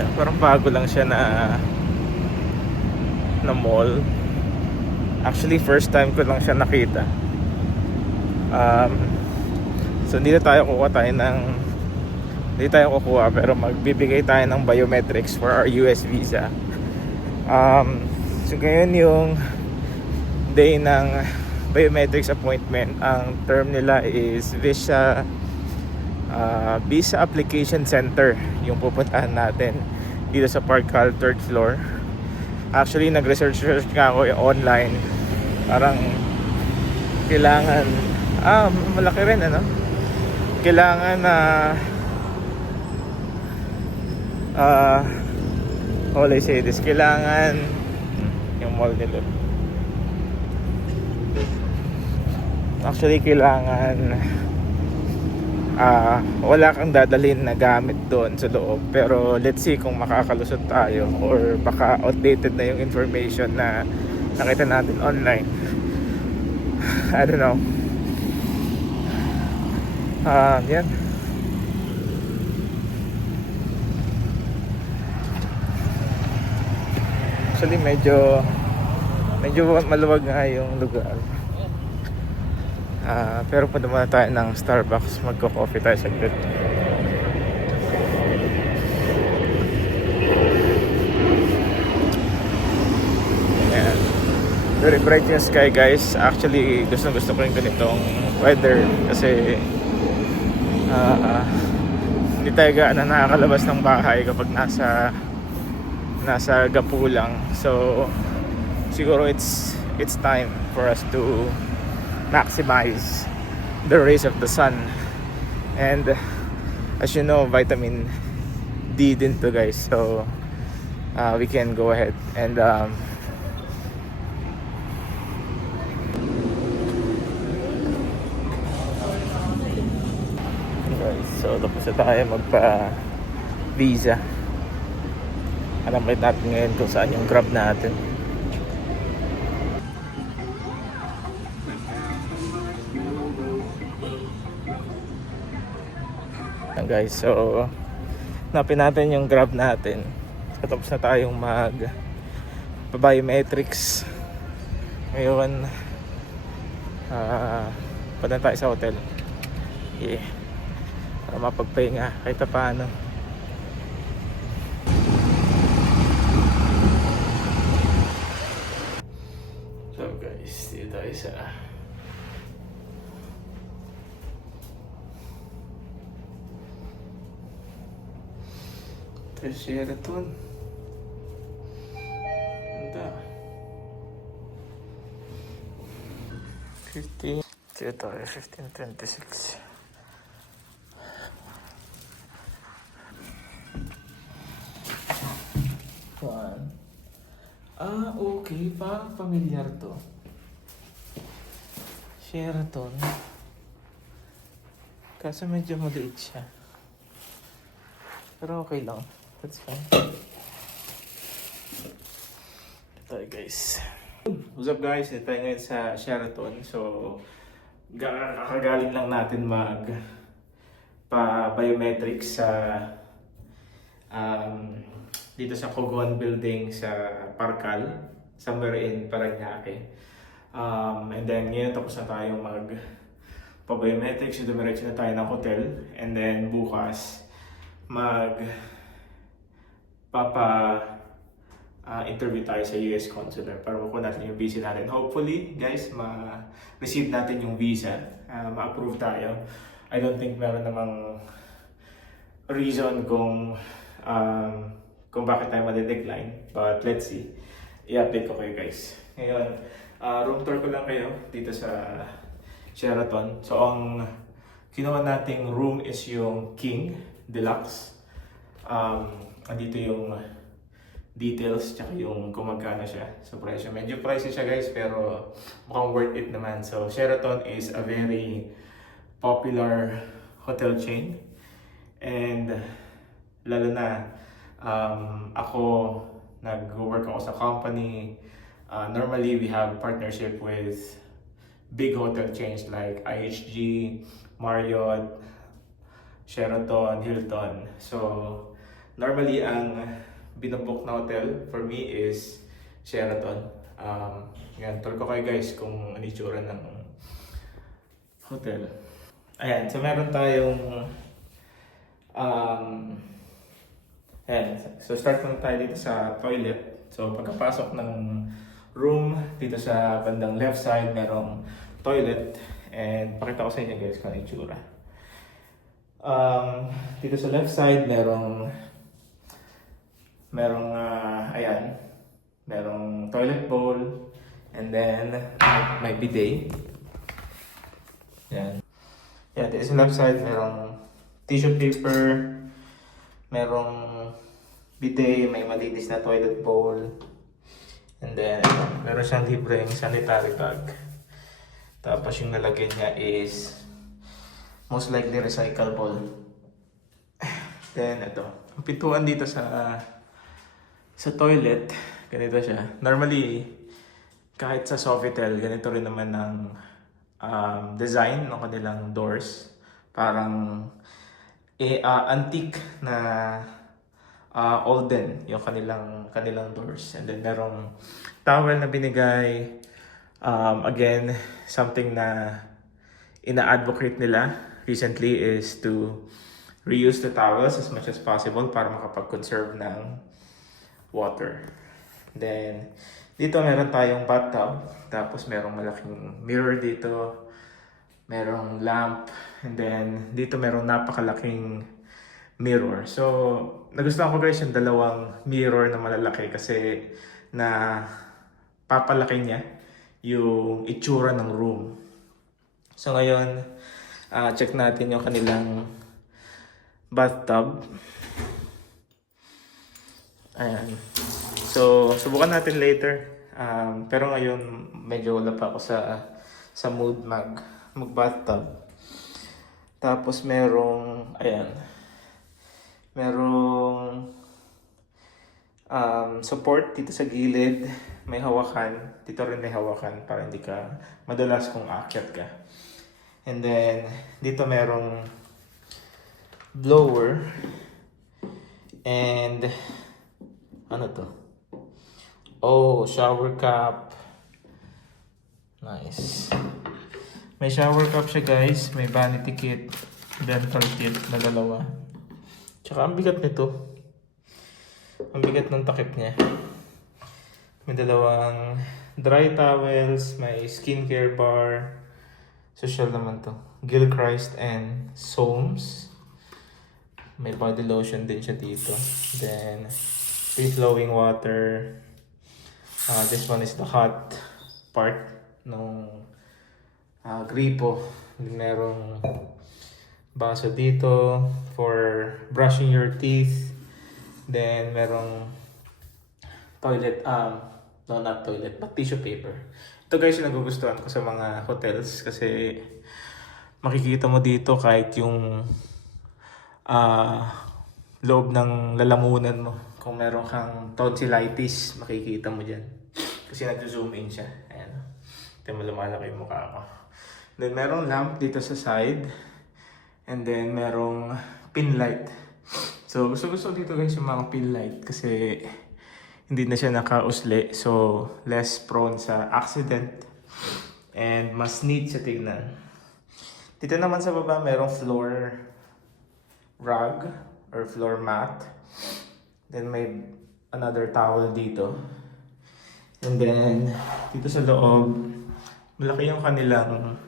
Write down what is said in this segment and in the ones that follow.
siya. Parang bago lang siya na mall. Actually, first time ko lang siya nakita. Um, so hindi tayo kukuha pero magbibigay tayo ng biometrics for our US visa. So ngayon yung day ng biometrics appointment. Ang term nila is Visa Application Center yung pupuntahan natin dito sa Park Hall 3rd floor. Actually nag-research nga ako online. Parang kailangan malaki rin kailangan na how will I say this, kailangan yung mall nila, actually kailangan wala kang dadalhin na gamit doon sa loob, pero let's see kung makakalusot tayo or baka outdated na yung information na nakita natin online. I don't know. Yan. Actually medyo maluwag nga yung lugar. Pero punta muna tayo ng Starbucks, magko-coffee tayo saglit. Ayan. Very bright yung sky, guys. Actually gusto ko yung ganitong weather kasi hindi tayo gaano nakakalabas ng bahay kapag nasa gapu lang. So siguro it's time for us to maximize the rays of the sun. And as you know, vitamin D din to, guys. So we can go ahead and guys, so tapos na tayo magpa-visa. Alam natin ngayon kung saan yung grab natin. Guys, so napin natin yung grab natin. Tapos na tayong biometrics. Ngayon punta tayo sa hotel. Para mapagpahinga kahit paano. So guys, dito tayo sa Sheraton. Ganda. 15. Dito tayo, 1526. One. Okay. Parang familiar to. Sheraton. Kaso medyo maliit siya. Pero okay lang. That's fine. Ito guys. What's up guys? Ito tayo ngayon sa Sheraton. So, kakagaling lang natin biometrics sa dito sa Cogon Building sa Parkal, somewhere in Parañaque. And then ngayon tapos na tayo pa-biometrics. Dumiretso na tayo ng hotel. And then bukas interview tayo sa US Consular para makuha natin yung visa natin. Hopefully, guys, ma-receive natin yung visa, ma-approve tayo. I don't think meron namang reason kung bakit tayo ma-decline. But let's see. I-update ko kayo, guys. Ngayon, room tour ko lang kayo dito sa Sheraton. So, ang kinuha nating room is yung King Deluxe. Andito yung details tsaka yung kung magkano siya sa presyo. Medyo pricey siya guys pero mukhang worth it naman. So Sheraton is a very popular hotel chain and lalo na nag-work ako sa company. Normally we have partnership with big hotel chains like IHG, Marriott, Sheraton, Hilton. So Normally, ang binabook na hotel for me is Sheraton. Yan, tour ko kayo guys kung ano itsura ng hotel. Ayan, so meron tayong ayan, so start muna tayo dito sa toilet. So pagkapasok ng room, dito sa bandang left side, merong toilet. And pakita ko sa inyo guys kung ano itsura. Dito sa left side, ayan, merong toilet bowl. And then, may bidet. Ayan. Yeah, dito sa left side, merong tissue paper, merong bidet, may malinis na toilet bowl. And then, meron siyang libreng sanitary bag. Tapos yung nalagyan niya is most likely recyclable. Then, ito. Ang pintuan dito sa toilet, ganito siya. Normally, kahit sa Sofitel, ganito rin naman ang design ng kanilang doors. Parang antique na olden yung kanilang doors. And then merong towel na binigay. Again, something na ina-advocate nila recently is to reuse the towels as much as possible para makapag-conserve ng water. Then, dito meron tayong bathtub. Tapos merong malaking mirror dito. Merong lamp. And then, dito merong napakalaking mirror. So, nagustuhan ko guys yung dalawang mirror na malalaki kasi na papalaki niya yung itsura ng room. So, ngayon, check natin yung kanilang bathtub. Ayan. So, subukan natin later. Pero ngayon, medyo wala pa ako sa mood mag-bathtub. Tapos merong, ayan, merong support dito sa gilid. May hawakan. Dito rin may hawakan para hindi ka madulas kung aakyat ka. And then, dito merong blower. And, ano to? Oh, shower cap. Nice. May shower cap siya guys. May vanity kit. Dental kit na dalawa. Tsaka ang bigat nito. Ang bigat ng takip niya. May dalawang dry towels. May skincare bar. Social naman to. Gilchrist and Soames. May body lotion din siya dito. Then, free-flowing water. This one is the hot part ng gripo. Merong baso dito for brushing your teeth. Then merong toilet, no, not toilet, but tissue paper. Ito guys yung nagugustuhan ko sa mga hotels kasi makikita mo dito kahit yung loob ng lalamunan mo. Kung meron kang tonsillitis, makikita mo dyan. Kasi nag-zoom in siya. Ayan. Ito mo lumalaki yung mukha ko. Then merong lamp dito sa side. And then merong pin light. So gusto dito guys yung mga pin light kasi hindi na siya naka-usli. So less prone sa accident. And mas neat siya tignan. Dito naman sa baba merong floor rug or floor mat. Then may another towel dito. And then, dito sa loob, malaki yung kanilang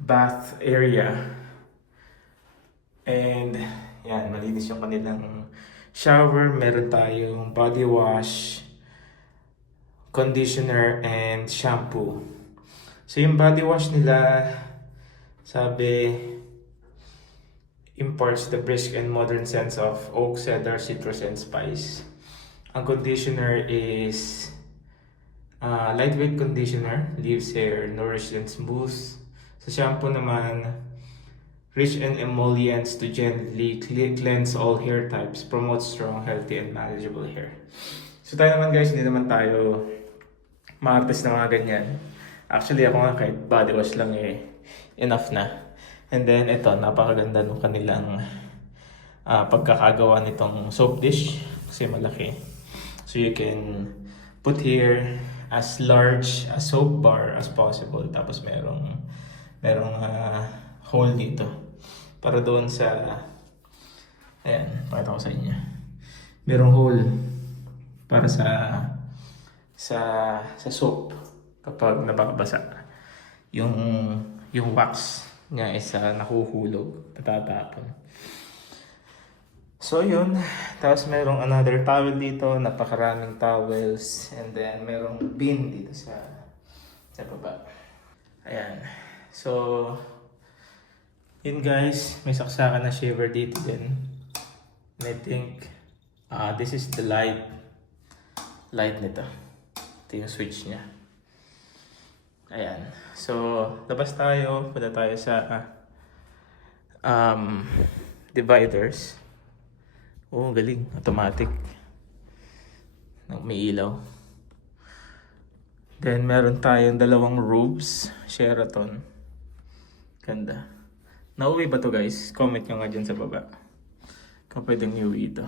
bath area. And, yan, malinis yung kanilang shower. Meron tayong body wash, conditioner, and shampoo. So, yung body wash nila, sabi, imparts the brisk and modern sense of oak, cedar, citrus, and spice. Ang conditioner is lightweight conditioner, leaves hair nourished and smooth. Sa shampoo naman, rich in emollients to gently cleanse all hair types, promotes strong, healthy, and manageable hair. So tayo naman guys, hindi naman tayo ma-artist na mga ganyan. Actually ako nga kahit body wash lang enough na. And then ito, napakaganda ng kanilang pagkakagawa nitong soap dish kasi malaki. So you can put here as large a soap bar as possible. Tapos merong hole dito para doon sa, ayan, pakita ko sa inyo. Merong hole para sa soap kapag nababasa. Yung wax niya is nahuhulog, natatapon. So yun, tapos merong another towel dito, napakaraming towels, and then merong bin dito sa baba. Ayan. So yun guys, may saksakan na shaver dito din. And I think this is the light nito. Ito yung switch niya. Ayan. So labas tayo, punta tayo sa dividers. Oh, galing. Automatic. May ilaw. Then, meron tayong dalawang robes. Sheraton. Ganda. Nauwi ba to guys? Comment nyo nga dyan sa baba. Kung pwedeng iuwi ito.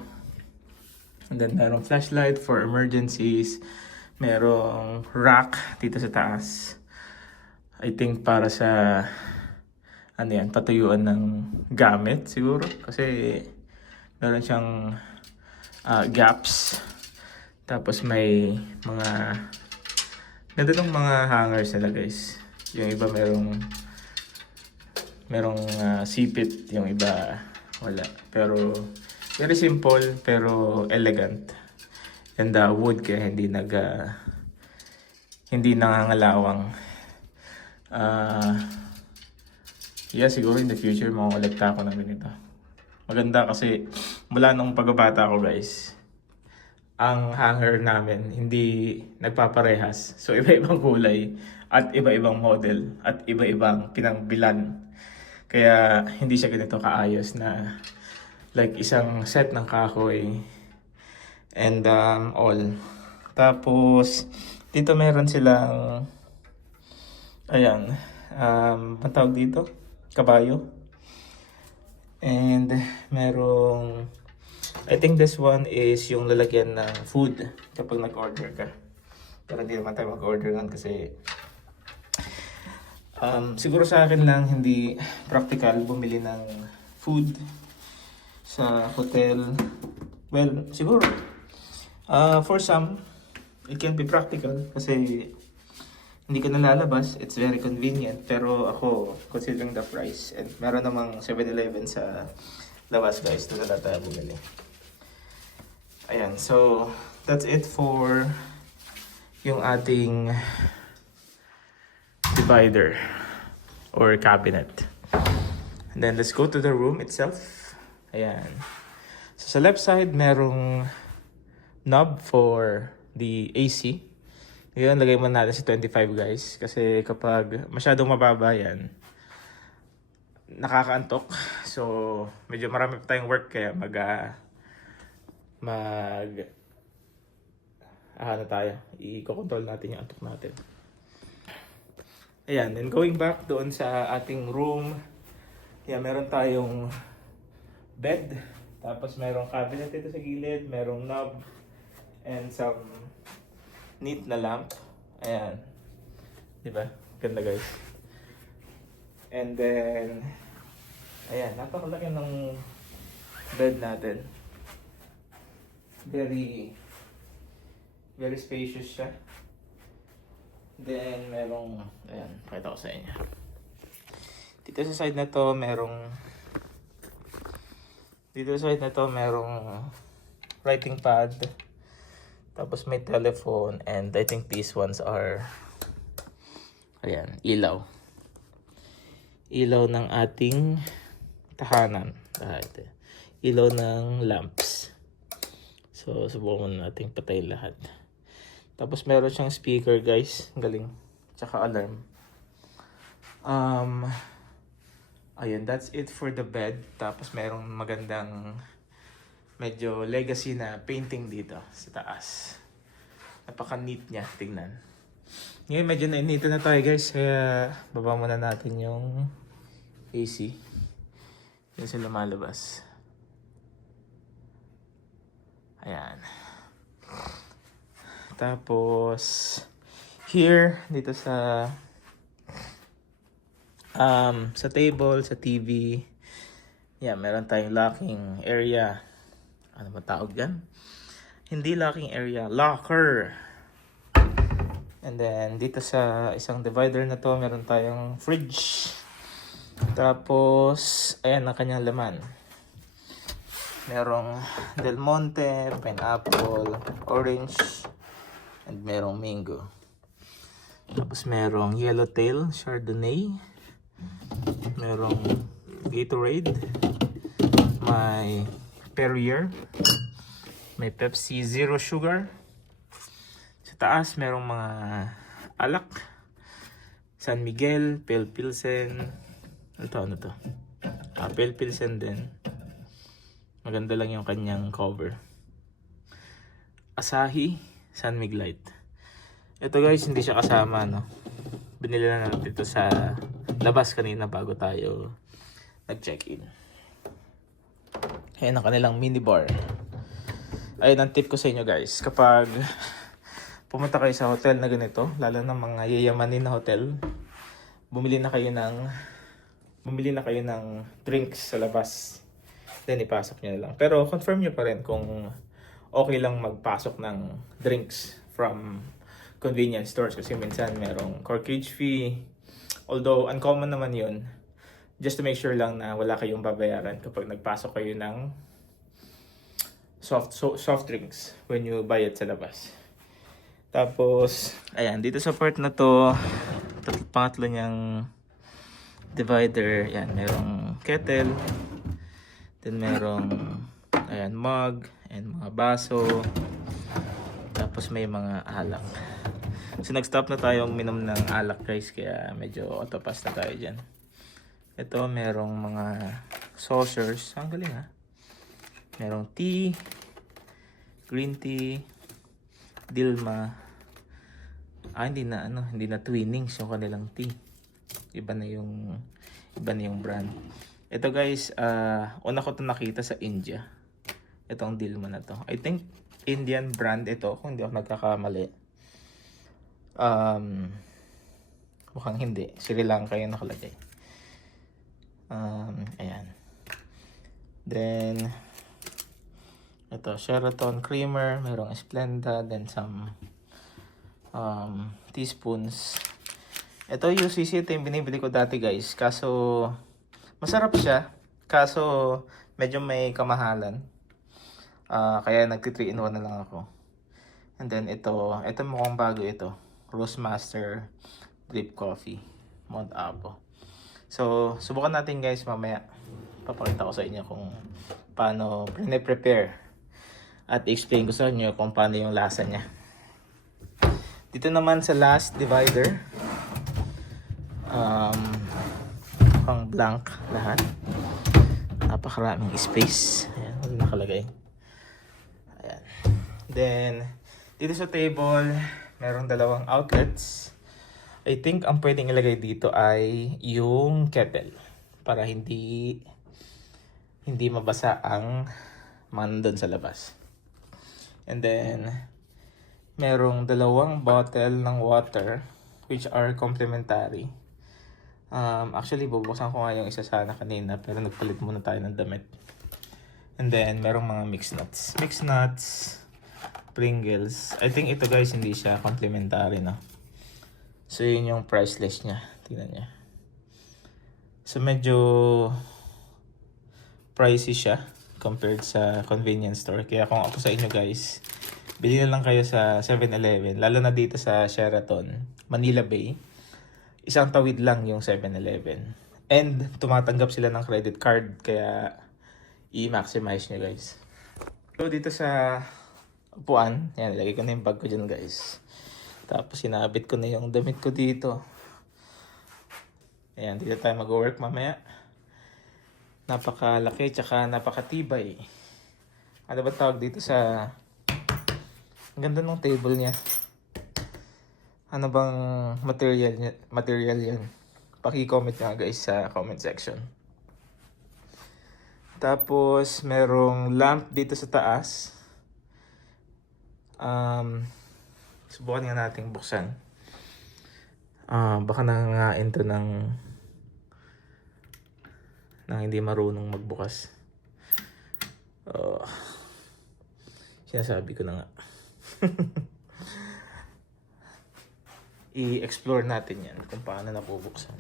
And then, merong flashlight for emergencies. Merong rack dito sa taas. I think para sa patuyuan ng gamit siguro. Kasi meron siyang gaps. Tapos may mga ganda ng mga hangers nila guys. Yung iba merong sipit, yung iba wala. Pero very simple pero elegant. And wood kaya hindi nangangalawang. Yeah, siguro in the future makakolekta ako ng ganito. Maganda kasi mula nung pagbabata ko guys, ang hanger namin hindi nagpaparehas. So iba-ibang kulay at iba-ibang model at iba-ibang pinangbilan. Kaya hindi siya ganito kaayos na like isang set ng kahoy and all. Tapos dito meron silang ayan, ang tawag dito, kabayo. And merong, I think this one is yung lalagyan ng food kapag nag-order ka. Pero hindi naman tayo mag-order nun kasi siguro sa akin lang hindi practical bumili ng food sa hotel. Well, siguro for some it can be practical kasi hindi ka nalalabas, it's very convenient. Pero ako, considering the price, and meron namang 7-Eleven sa labas guys, doon na tayo bumili. Ayan, so that's it for yung ating divider or cabinet. And then let's go to the room itself. Ayan. So sa left side, merong knob for the AC. Ngayon, lagay mo natin si 25 guys. Kasi kapag masyadong mababa yan, nakakaantok. So, medyo marami pa tayong work kaya i-control natin yung antok natin. Ayan, then going back doon sa ating room. Yan, meron tayong bed. Tapos merong cabinet dito sa gilid. Merong knob. And some neat na lamp. Ayan. Diba? Ganda guys. And then, ayan. Napakalaki ng bed natin. Very spacious siya. Then, merong, ayan. Pakita ko sa inyo. Dito sa side na to, merong writing pad. Tapos may telephone and I think these ones are ayan, ilaw. Ilaw ng ating tahanan. Ilaw ng lamps. So subukan muna nating patay lahat. Tapos meron siyang speaker guys, galing. Tsaka alarm. Ayun, that's it for the bed. Tapos merong magandang medyo legacy na painting dito sa taas. Napaka-neat niya, tingnan. Ngayon medyo nainita na tayo guys, kaya baba muna natin yung AC. Yan sa lumalabas. Ayan. Tapos, here, dito sa table, sa TV, yan, meron tayong locking area. Ano ba tawag dyan? Hindi locking area, locker. And then, dito sa isang divider na to, meron tayong fridge. Tapos, ayan ang kanyang laman. Merong Del Monte, pineapple, orange, and merong mango. Tapos merong Yellowtail, Chardonnay. Merong Gatorade. May Perrier. May Pepsi Zero Sugar. Sa taas merong mga alak. San Miguel, Pale Pilsen. Ano to? Pale Pilsen din. Maganda lang yung kanyang cover. Asahi, San Mig Light. Ito guys, hindi siya kasama, no? Binili na natin ito sa labas kanina bago tayo nag-check-in. Ayan ang kanilang minibar. Ayun ang tip ko sa inyo guys. Kapag pumunta kayo sa hotel na ganito, lalo na mga yayamanin na hotel, bumili na kayo ng drinks sa labas. Then ipasok nyo na lang. Pero confirm nyo pa rin kung okay lang magpasok ng drinks from convenience stores. Kasi minsan merong corkage fee. Although uncommon naman yun. Just to make sure lang na wala kayong babayaran kapag nagpasok kayo ng soft drinks when you buy it sa labas. Tapos, ayan, dito sa part na to, pangatlo niyang divider. Ayan, merong kettle. Then merong ayan, mug and mga baso. Tapos may mga alak. So nag-stop na tayong minom ng alak guys, kaya medyo autopass na tayo dyan. Ito merong mga saucers. Ang galing ha. Merong tea, green tea, Dilma. Hindi na Twinings yung kanilang tea. Iba na yung brand. Ito guys, una ko ito nakita sa India. Itong Dilma na to. I think Indian brand ito, kung hindi ako nagkakamali. Mukhang hindi. Sri Lanka yung nakalagay. Ayan. Then, ito, Sheraton Creamer. Merong Splenda. Then some teaspoons. Ito UCC. Ito yung binibili ko dati guys. Kaso, masarap siya. Kaso, medyo may kamahalan. Kaya nagti 3-in-1 na lang ako. And then ito mukhang bago ito. Roastmaster Drip Coffee. Mount Apo. So, subukan natin guys mamaya. Papakita ko sa inyo kung paano prepare at explain ko sa inyo kung paano yung lasa niya. Dito naman sa last divider. Mukhang blank lahat. Napakaraming space. Ayan, wala nakalagay. Ayan. Then, dito sa table, merong dalawang outlets. I think ang pwedeng ilagay dito ay yung kettle para hindi mabasa ang mandon sa labas. And then, merong dalawang bottle ng water which are complementary. Actually, bubuksan ko nga yung isa sana kanina pero nagpalit muna tayo ng damit. And then, merong mga mixed nuts, Pringles. I think ito guys, hindi siya complementary, no? So, yun yung price list niya. Tingnan niya. So, medyo pricey siya compared sa convenience store. Kaya kung ako sa inyo guys, bili na lang kayo sa 7-Eleven. Lalo na dito sa Sheraton, Manila Bay. Isang tawid lang yung 7-Eleven. And tumatanggap sila ng credit card. Kaya i-maximize nyo guys. So dito sa upuan, yan, ilagay ko na yung bag ko dyan guys. Tapos sinabit ko na yung damit ko dito. Ayan, dito tayo mag-work mamaya. Napakalaki tsaka napakatibay. Ano ba tawag dito sa... Ang ganda ng table niya. Ano bang material yan? Paki-comment nga guys sa comment section. Tapos merong lamp dito sa taas. Subukan nga nating buksan. Baka nangangain to ng hindi marunong magbukas. Sinasabi ko na nga. I-explore natin yan kung paano nabubuksan.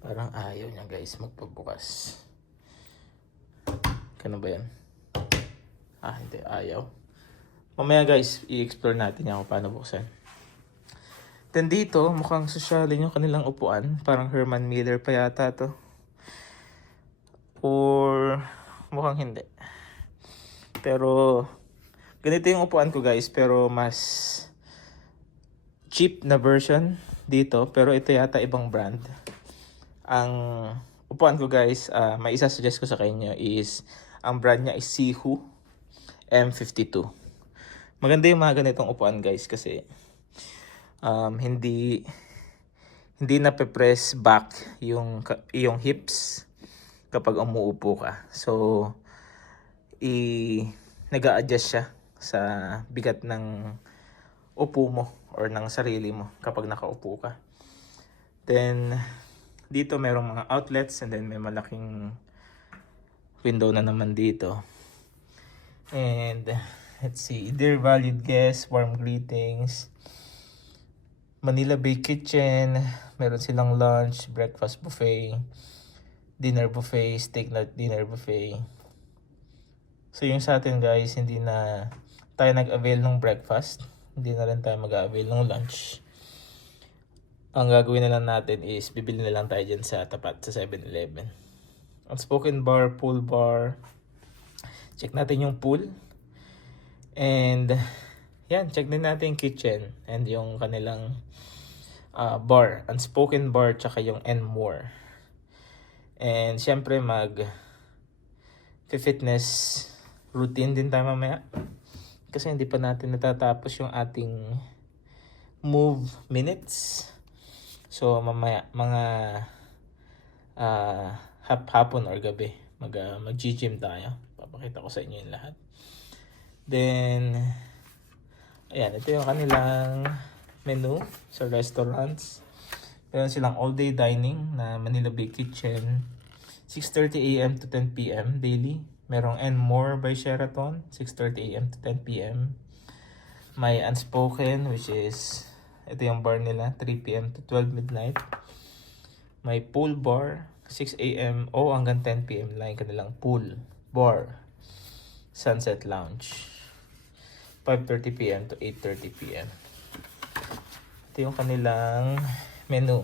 Parang ayaw niya guys magpabukas. Kano ba yan? Hindi, ayaw. Mamaya guys, i-explore natin yan kung paano buksan. Then dito, mukhang sosyalin yung kanilang upuan. Parang Herman Miller pa yata to. Or mukhang hindi. Pero ganito yung upuan ko guys, pero mas cheap na version dito. Pero ito yata ibang brand. Ang upuan ko guys, may isa-suggest ko sa kanyo is, ang brand niya is Sihu M52. Maganda yung mga ganitong upuan guys kasi hindi na-press back yung hips kapag umuupo ka. So, nag-a-adjust siya sa bigat ng upo mo or ng sarili mo kapag nakaupo ka. Then, dito merong mga outlets and then may malaking window na naman dito. And, let's see. Dear valued guests, warm greetings. Manila Bay Kitchen. Meron silang lunch, breakfast buffet, dinner buffet, steak night dinner buffet. So yung sa atin guys, hindi na tayo nag-avail ng breakfast. Hindi na rin tayo mag-avail ng lunch. Ang gagawin na lang natin is bibili na lang tayo dyan sa tapat sa 7-Eleven. Unspoken bar, pool bar. Check natin yung pool. And yan, check din natin yung kitchen and yung kanilang bar. Unspoken bar tsaka yung and more. And syempre fitness routine din tayo mamaya. Kasi hindi pa natin natatapos yung ating move minutes. So mamaya mga hapon or gabi mag-gym tayo. Papakita ko sa inyo yung lahat. Then ayan, ito yung kanilang menu sa restaurants. Meron silang all day dining na Manila Bay Kitchen, 6:30 AM to 10 PM daily. Merong and more by Sheraton, 6:30 AM to 10 PM. May Unspoken, which is ito yung bar nila, 3 PM to 12 midnight. May pool bar, 6 AM hanggang 10 PM lang yung kanilang pool bar. Sunset Lounge, 5:30 PM to 8:30 PM. Ito yung kanilang menu.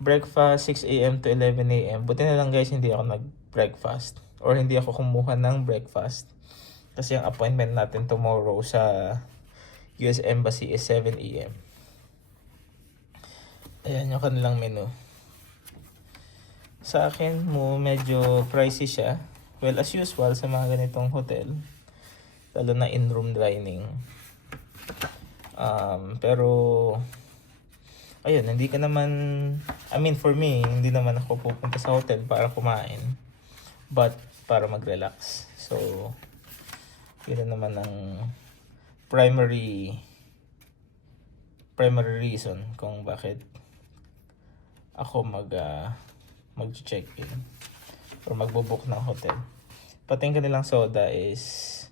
Breakfast, 6 AM to 11 AM. Buti na lang guys, hindi ako nag-breakfast. Or hindi ako kumuha ng breakfast. Kasi ang appointment natin tomorrow sa US Embassy is 7 AM. Ayan yung kanilang menu. Sa akin medyo pricey siya. Well, as usual sa mga ganitong hotel. Lalo na in-room dining. Pero ayun, hindi ka naman, for me, hindi naman ako pupunta sa hotel para kumain, but para mag-relax. So yun naman ang primary reason kung bakit ako mag-check-in or magbo-book ng hotel. Pati yung kanilang soda is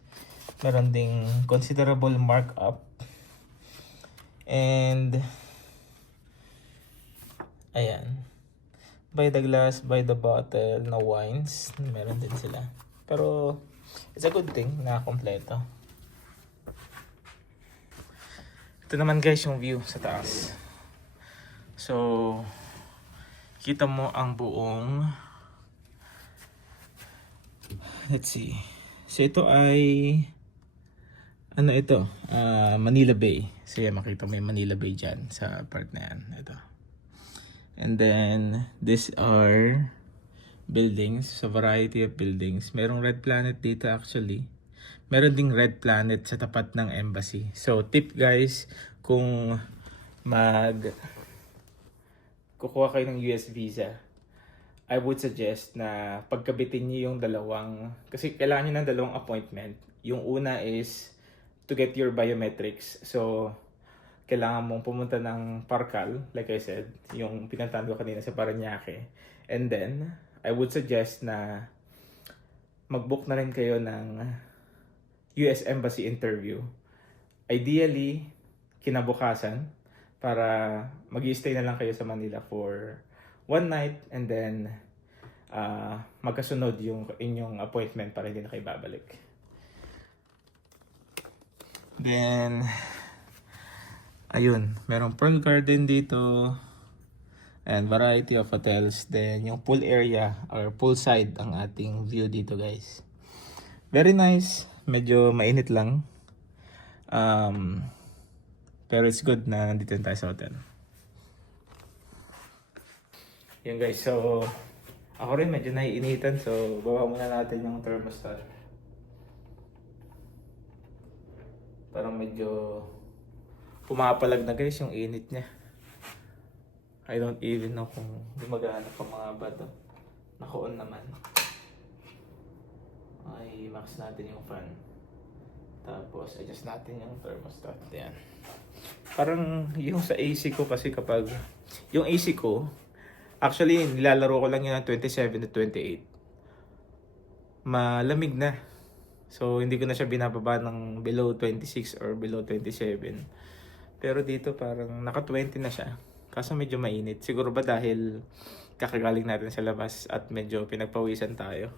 meron ding considerable markup. And ayan, by the glass, by the bottle na wines, meron din sila. Pero it's a good thing na kompleto. Ito naman guys yung view sa taas. So kita mo ang buong, let's see. So ito ay Manila Bay. So yan, makita mo yung Manila Bay dyan sa part na yan. Ito. And then these are buildings, so variety of buildings. Merong Red Planet dito actually. Meron ding Red Planet sa tapat ng embassy. So tip guys, kung kukuha kayo ng US visa, I would suggest na pagkabitin niyo yung dalawang, kasi kailangan niyo ng dalawang appointment. Yung una is to get your biometrics. So, kailangan mong pumunta ng Parcal, like I said, yung pinuntahan ko kanina sa Parañaque. And then, I would suggest na mag-book na rin kayo ng US Embassy interview. Ideally, kinabukasan, para mag-i-stay na lang kayo sa Manila for one night and then magkasunod yung inyong appointment para hindi na kayo babalik. Then, ayun, merong Pearl Garden dito and variety of hotels. Then, yung pool area or poolside ang ating view dito, guys. Very nice. Medyo mainit lang. Pero it's good na nandito tayo sa hotel. Yun guys, so ako rin medyo naiinitan, so baba muna natin yung thermostat. Parang medyo pumapalag na guys yung init niya. I don't even know kung gumagana pa mga bato. Naka-on naman. Ay, max natin yung fan. Tapos adjust natin yung thermostat. Yan. Parang yung sa AC ko kasi kapag yung AC ko, actually, nilalaro ko lang yun ng 27 to 28. Malamig na. So, hindi ko na siya binababa ng below 26 or below 27. Pero dito parang naka 20 na siya. Kaso medyo mainit. Siguro ba dahil kakagaling natin sa labas at medyo pinagpawisan tayo.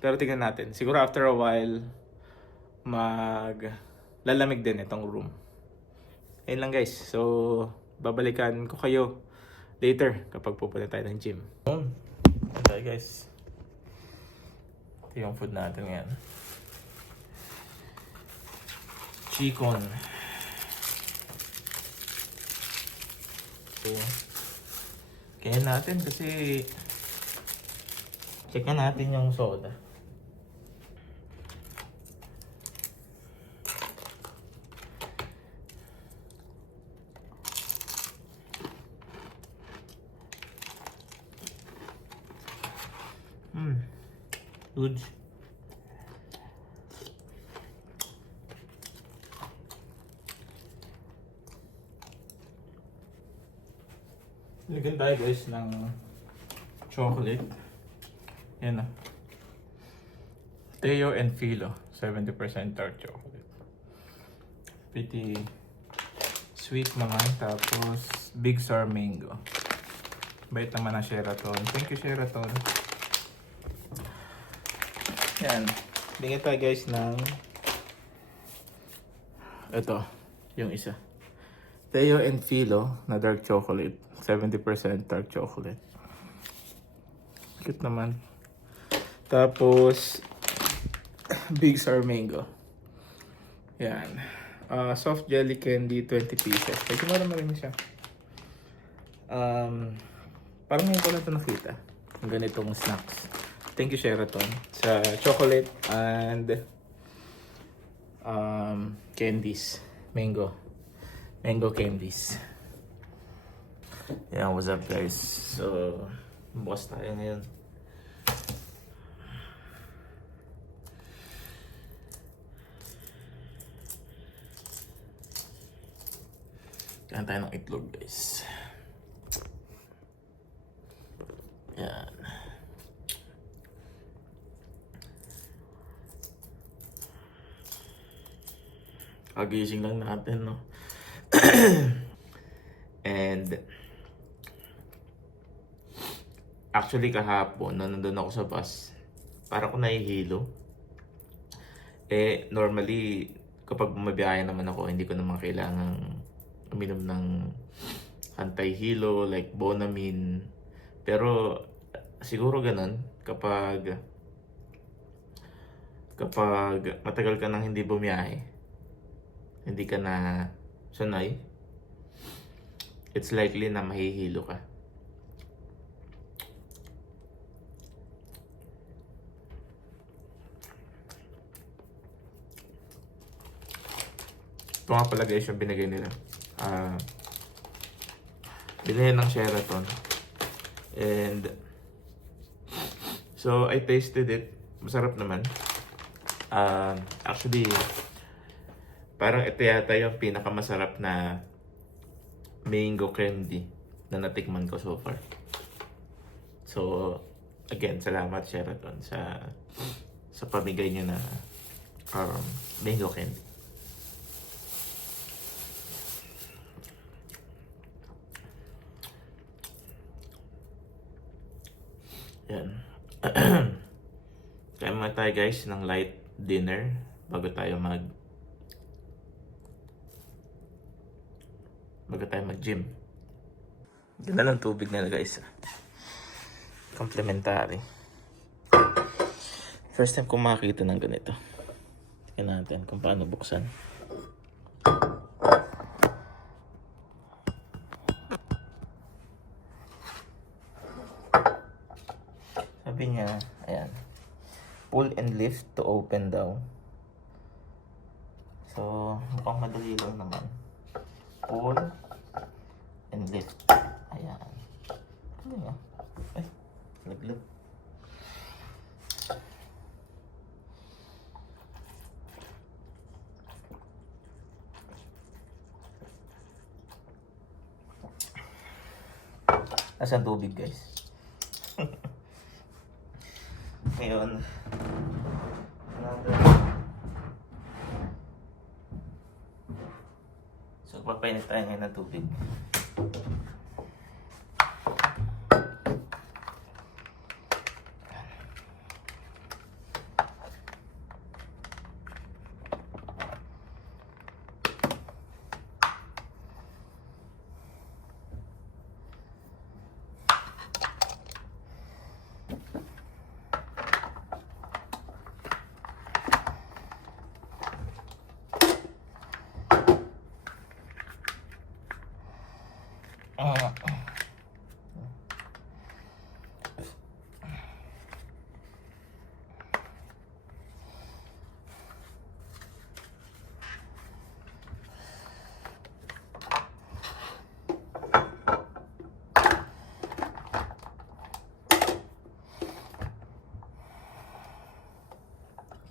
Pero tingnan natin. Siguro after a while, lalamig din itong room. Ayun lang guys. So, babalikan ko kayo later kapag pupunta tayo ng gym. Okay guys. Ito yung food natin ngayon. Chikon. So, kaya natin kasi checkan natin yung soda. Good. Lagyan tayo guys ng chocolate. Yan na. Teo and Philo. 70% dark chocolate. Pretty sweet naman. Tapos Big Sour Mango. Bait naman ang Sheraton. Thank you Sheraton. Yan. Bigyan tayo guys ng ito. Yung isa. Teo and Philo na dark chocolate. 70% dark chocolate. Cute naman. Tapos Big Sour Mango. Yan. Soft jelly candy 20 pieces. Kasi marami siya. Parang ngayon ko lang ito nakita. Ang ganitong snacks. Thank you Sheraton sa chocolate and candies. Mango candies. Yeah, what's up guys? So, bukas tayo ngayon. Kain tayo ng itlog guys. Yan. Kagising lang natin, no? And actually kahapon, nandun ako sa bus, parang ako nahihilo. Normally, kapag bumabiyahe naman ako, hindi ko naman kailangang uminom ng anti-hilo, like Bonamine. Pero, siguro ganun, kapag matagal ka nang hindi bumiyahe, hindi ka na sanay, it's likely na mahihilo ka. Ito nga pala guys yung binigay nila. Binigay ng Sheraton. And so I tasted it. Masarap naman. Actually, parang ito yata yung pinakamasarap na mango candy na natikman ko so far. So, again, salamat Sheraton sa pamigay niyo na mango candy. Yan. Kaya muna tayo guys ng light dinner bago tayo mag-gym. Ganda ng tubig nila guys. Complementary. First time ko makakita ng ganito. Tingnan natin kung paano buksan. Sabi niya, ayan. Pull and lift to open daw. So, mukhang madali lang naman. Pull and lift. Ayan. Ano nga? Ay, laglag. Asan tubig guys? Ngayon, so papainit tayo ngayon ng tubig.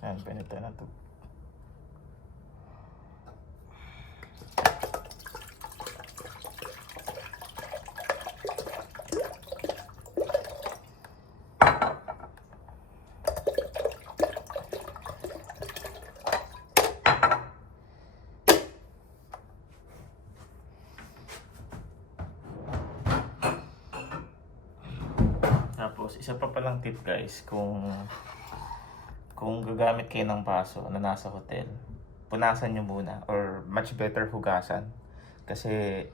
Ayan, pinit tayo na ito. Tapos, isa pa palang tip guys, kung gagamit kayo ng baso na nasa hotel, punasan nyo muna or much better hugasan. Kasi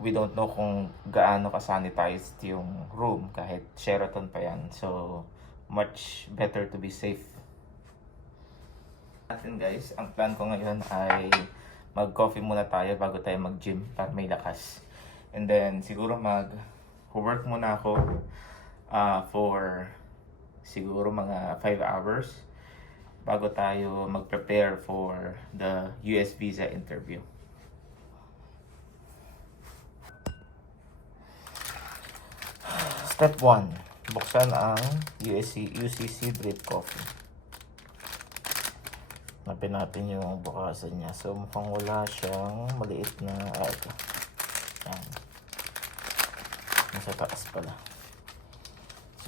we don't know kung gaano ka-sanitized yung room kahit Sheraton pa yan. So, much better to be safe. Natin guys, ang plan ko ngayon ay mag-coffee muna tayo bago tayo mag-gym para may lakas. And then, siguro mag-work muna ako for siguro mga 5 hours bago tayo mag-prepare for the US visa interview. Step 1. Buksan ang UCC drip coffee. Hanapin natin yung bukasan niya. So mukhang wala siyang maliit na ito. Yan. Nasa taas pala.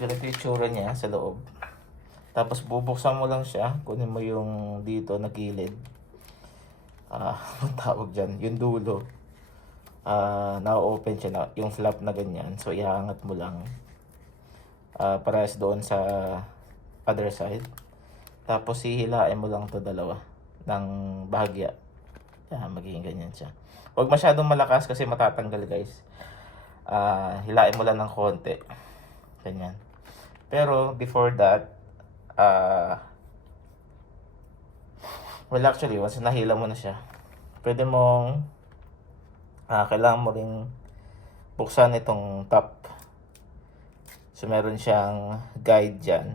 Ganito yung itsura niya sa loob. Tapos bubuksan mo lang siya. Kunin mo yung dito na gilid. Ang tawag dyan. Yung dulo. Na-open siya na. Yung flap na ganyan. So iangat mo lang. Parehas doon sa other side. Tapos hihilain mo lang to dalawa. Ng bahagya. Yan, magiging ganyan siya. Huwag masyadong malakas kasi matatanggal guys. Hilain mo lang ng konti. Ganyan. Pero before that, well actually, once nahila mo na siya, pwede mong, kailangan mo ring buksan itong top. So meron siyang guide dyan.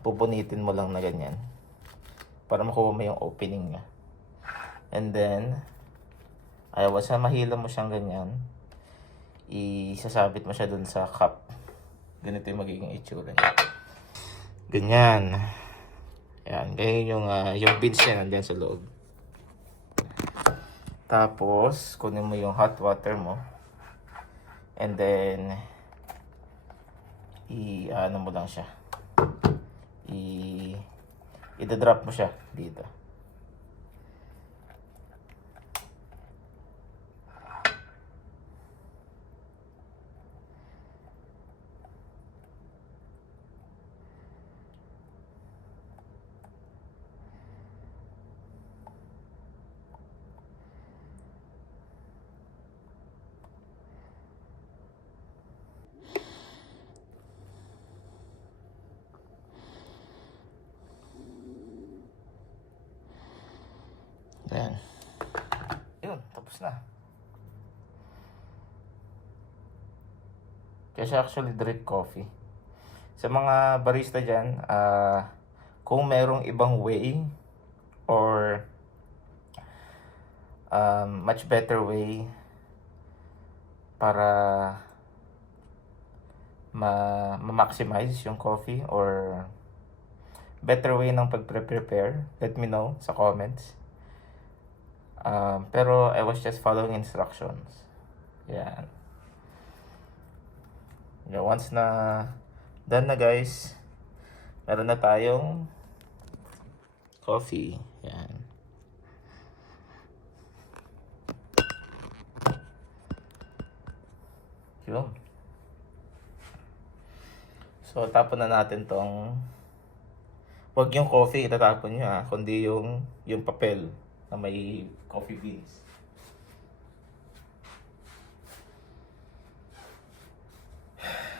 Pupunitin mo lang na ganyan. Para makuha mo yung opening niya. And then, once na mahila mo siyang ganyan, isasabit mo siya dun sa cup. Ganito yung magiging itsura niya. Ganyan. Yan, ganyan yung beans niya nandiyan sa loob. Tapos, kunin mo yung hot water mo. And then, ano mo lang siya. I-drop mo siya dito. Ayan. Yun, tapos na. Kaya siya actually drip coffee. Sa mga barista dyan, kung merong ibang way or much better way para ma-maximize yung coffee or better way ng pag-prepare, let me know sa comments. Pero I was just following instructions. Yan. Yeah, once na done na guys, meron na tayong coffee. Yan. Yun. So, tapon na natin tong, wag yung coffee itatapon nyo kundi yung papel na may coffee beans.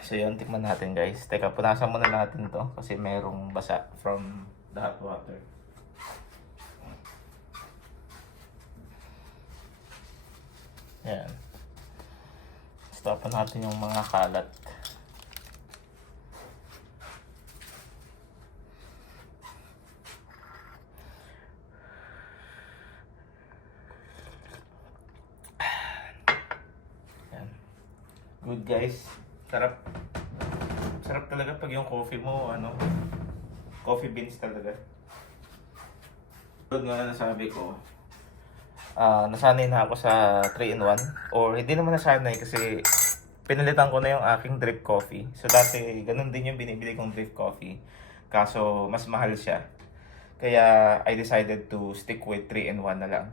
So yun, tikman natin guys. Teka, punasan muna natin to kasi merong basa from the hot water. Yan. Tapon natin yung mga kalat. Good guys. Sarap. Sarap talaga pag yung coffee mo, coffee beans talaga. Good nga nasabi ko. Nasanay na ako sa 3-in-1. Or hindi naman nasanay kasi pinalitan ko na yung aking drip coffee. So dati, ganun din yung binibili kong drip coffee. Kaso, mas mahal siya. Kaya, I decided to stick with 3-in-1 na lang.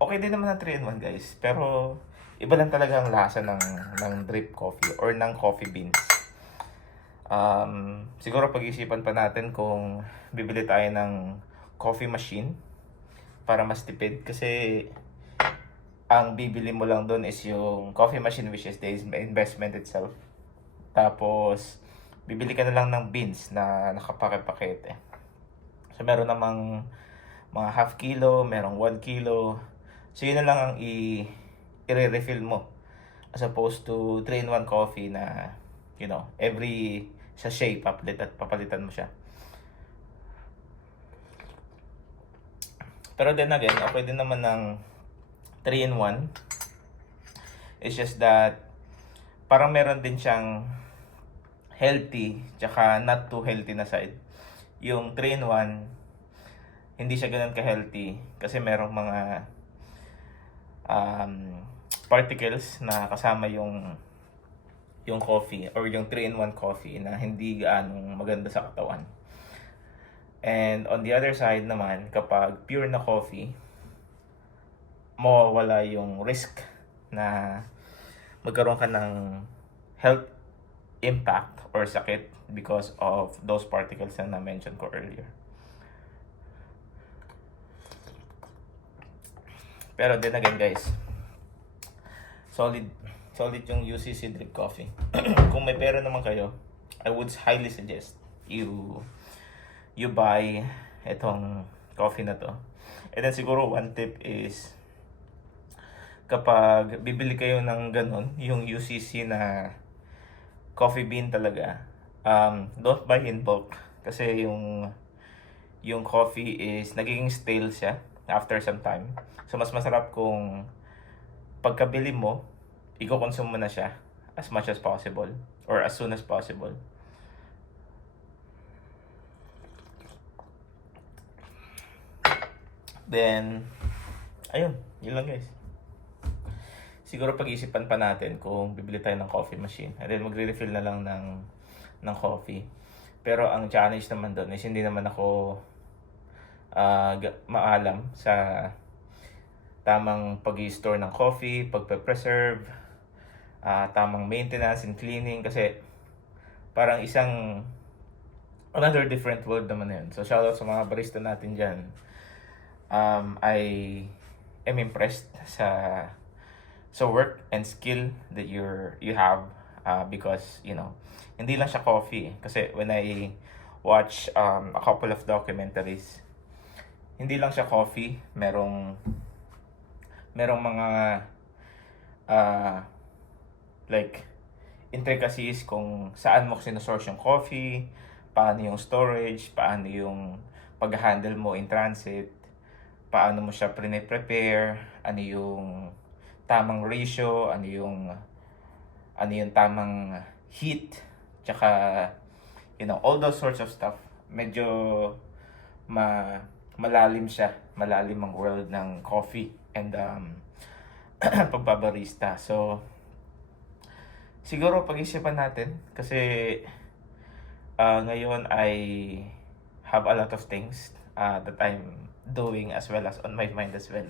Okay din naman ang 3-in-1 guys. Pero, iba lang talaga ang lasa ng drip coffee or ng coffee beans. Siguro pag-isipan pa natin kung bibili tayo ng coffee machine para mas tipid. Kasi ang bibili mo lang doon is yung coffee machine, which is the investment itself. Tapos, bibili ka na lang ng beans na nakapake-pakete. So, meron namang mga half kilo, merong 1 kilo. So, yun na lang ang i-refill mo as opposed to 3-in-1 coffee na every sachet papalitan mo siya. Pero then again, okay din naman ng 3-in-1. It's just that parang meron din siyang healthy tsaka not too healthy na side. Yung 3-in-1 hindi siya ganoon ka-healthy kasi merong mga particles na kasama yung coffee or yung 3-in-1 coffee na hindi gaanong maganda sa katawan. And on the other side naman, kapag pure na coffee, mawawala yung risk na magkaroon ka ng health impact or sakit because of those particles na na-mention ko earlier. Pero then again guys, solid yung UCC drip coffee. Kung may pera naman kayo, I would highly suggest you buy itong coffee na to. And then siguro one tip is kapag bibili kayo ng ganun, yung UCC na coffee bean talaga, don't buy in bulk kasi yung coffee is nagiging stale siya after some time. So mas masarap kung pagkabili mo i-consume mo na siya as much as possible or as soon as possible. Then, ayun, yun lang guys. Siguro pag-isipan pa natin kung bibili tayo ng coffee machine. And then magre-refill na lang ng coffee. Pero ang challenge naman doon is hindi naman ako maalam sa tamang pag-i-store ng coffee, pagpe-preserve, tamang maintenance and cleaning. Kasi parang another different world naman na yun. So shoutout sa mga barista natin dyan. I am impressed sa work and skill that you have because hindi lang siya coffee kasi when I watch a couple of documentaries, hindi lang siya coffee, merong mga like intricacies kung saan mo sinusource yung coffee, paano yung storage, paano yung pag-handle mo in transit, paano mo siya prepare, ano yung tamang ratio, ano yung tamang heat, tsaka all those sorts of stuff. Medyo malalim ang world ng coffee and pagbabarista. So siguro pag-isipan natin kasi ngayon I have a lot of things that I'm doing as well as on my mind as well.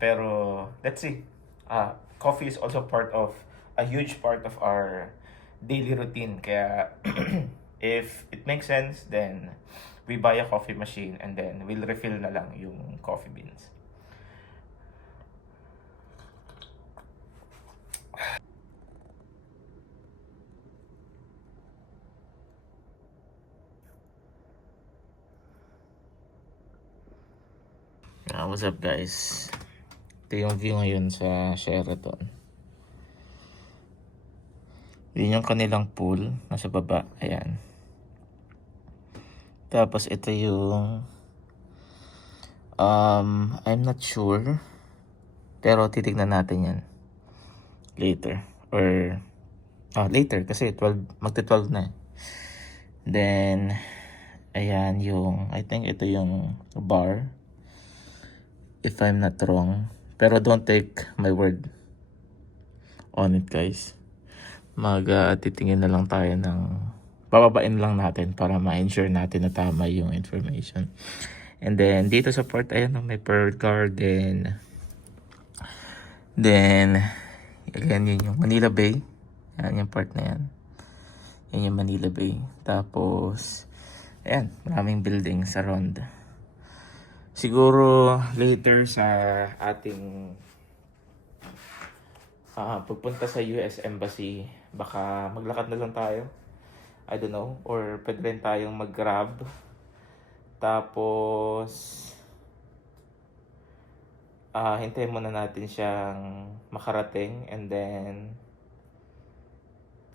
Pero let's see. Coffee is also a huge part of our daily routine. Kaya if it makes sense, then we buy a coffee machine and then we'll refill na lang yung coffee beans. What's up guys? Ito yung view ngayon sa Sheraton. Yun yung kanilang pool, nasa baba, ayan. Tapos ito yung I'm not sure, pero titignan natin yan later or later kasi 12 magte-12 na. Then ayan yung I think ito yung bar if I'm not wrong, pero don't take my word on it guys. Titingin na lang tayo bababain lang natin para ma-ensure natin na tama yung information. And then dito sa part ayan may Pearl Garden. Then again yun yung Manila Bay. Ayan yung part na yan. Yan yung Manila Bay. Tapos ayan, maraming buildings around. Siguro later sa ating pagpunta sa US Embassy, baka maglakad na lang tayo. I don't know. Or pwede rin tayong mag-grab. Tapos hintayin muna natin siyang makarating. And then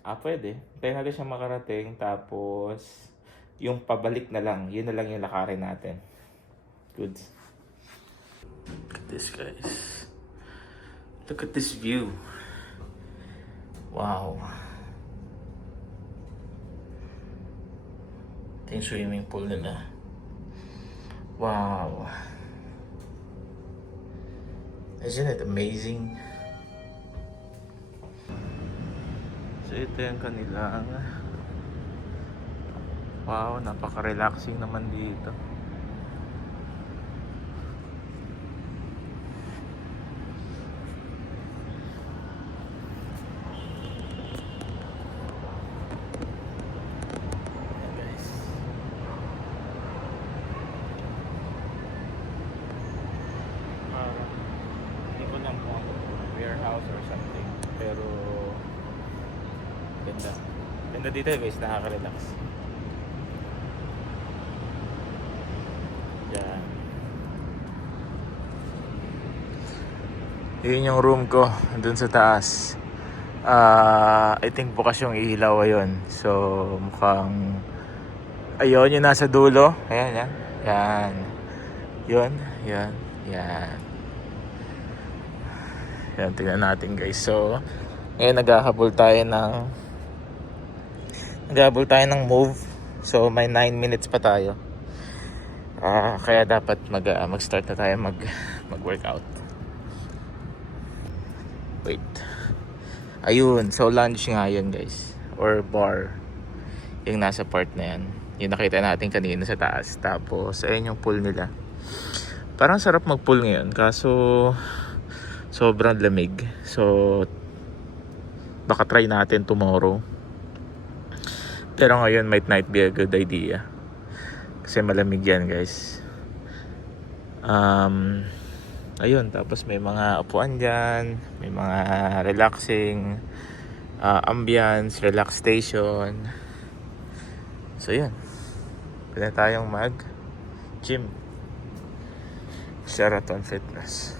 pwede. Hintayin natin siyang makarating. Tapos yung pabalik na lang. Yun na lang yung lakarin natin. Good. Look at this guys. Look at this view. Wow. Ito yung swimming pool nila. Wow. Isn't it amazing? So ito yung kanilang wow, napaka-relaxing naman dito. Warehouse or something, pero ganda dito guys, nakaka-relax. Yan, yun yung room ko dun sa taas. I think bukas yung ilaw ayun, so mukhang ayun yung nasa dulo. Ayan yan, yun yan. Yan, tingnan natin guys. So, ngayon naghahabol tayo ng move. So, may 9 minutes pa tayo. Kaya dapat mag-start na tayo mag-workout. Wait. Ayun, so lunch nga yun guys. Or bar. Yung nasa part na yan. Yung nakita natin kanina sa taas. Tapos, ayun yung pool nila. Parang sarap mag-pool ngayon. Kaso, sobrang lamig. So, baka try natin tomorrow. Pero ngayon might not be a good idea. Kasi malamig yan guys. Ayun, tapos may mga upuan dyan. May mga relaxing ambience, relax station. So yun. Pwede tayong mag-gym. Sheraton Fitness.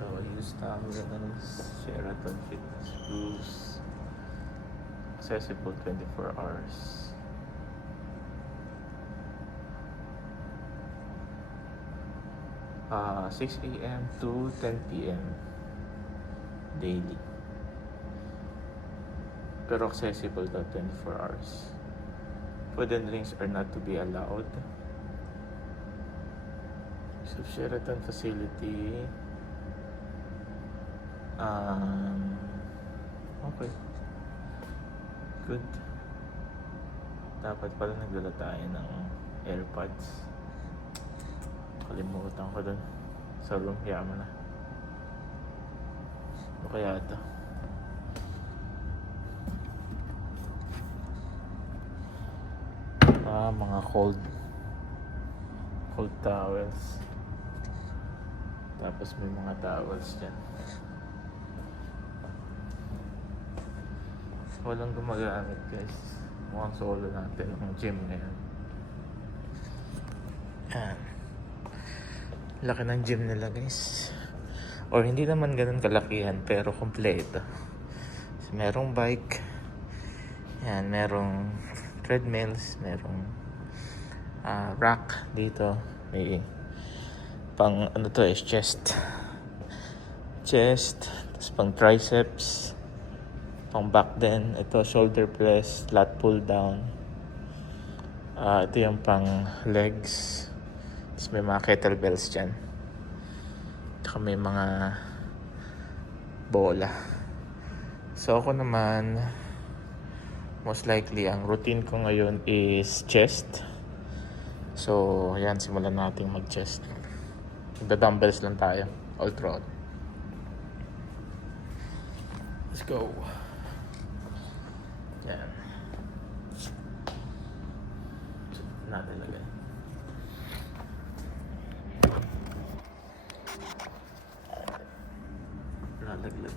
So, use towels, Sheraton Fitness Boost. Accessible 24 hours. Uh, 6 a.m. to 10 p.m. daily. Pero accessible daw 24 hours. Food and drinks are not to be allowed. So, Sheraton facility. Okay. Good. Dapat pala nagdala tayo ng AirPods. Kalimutan ko dun sa room. Yaman na. Ano kaya ito? Mga cold towels. Tapos may mga towels dyan. Walang gumagamit guys. Mukhang solo natin ang gym ngayon. Yan. Laki ng gym nila guys. Or hindi naman ganun kalakihan, pero kompleto. So, merong bike. Yan, merong treadmills, merong rack dito. May pang ano to is chest, tapos pang triceps, pang back din. Ito shoulder press, lat pull down. Ito yung pang legs. Tapos may mga kettlebells dyan. Tsaka may mga bola. So ako naman, most likely ang routine ko ngayon is chest. So yan, simulan natin mag-chest. Magda-dumbbells lang tayo all throughout. Let's go. Yan. Natin lagay. Lalaglag.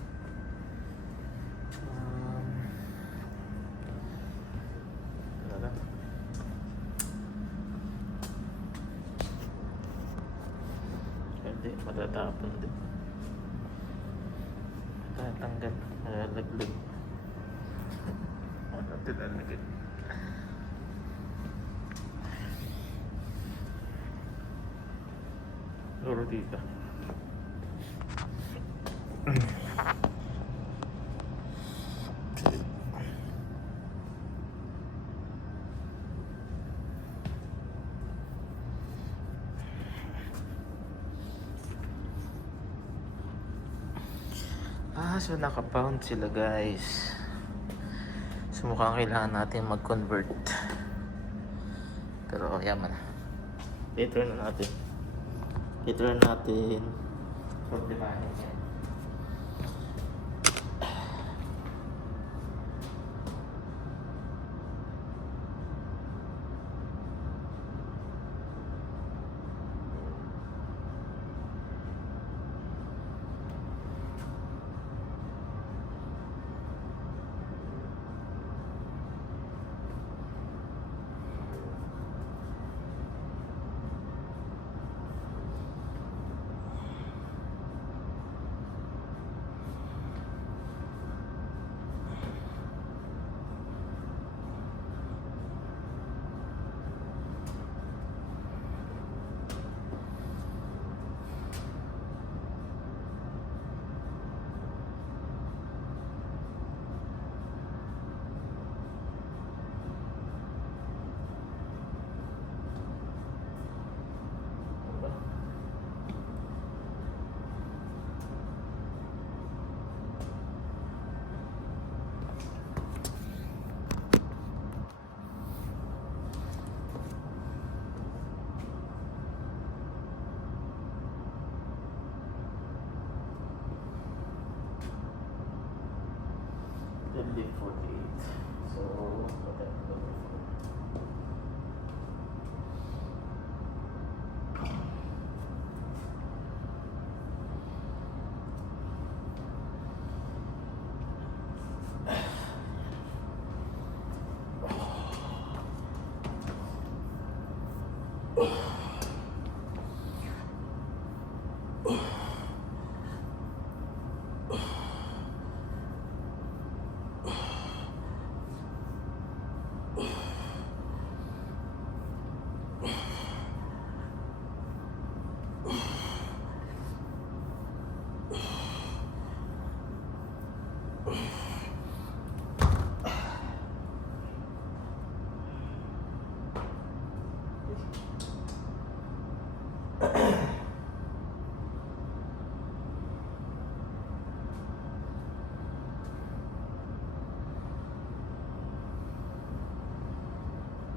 Hindi, matatapon din. Tatanggal. Lalaglag. Natin lalagay. Loro dito. So naka-pound sila guys. So mukhang kailangan natin mag-convert. Pero yaman na. Later na natin. Problemahin yan.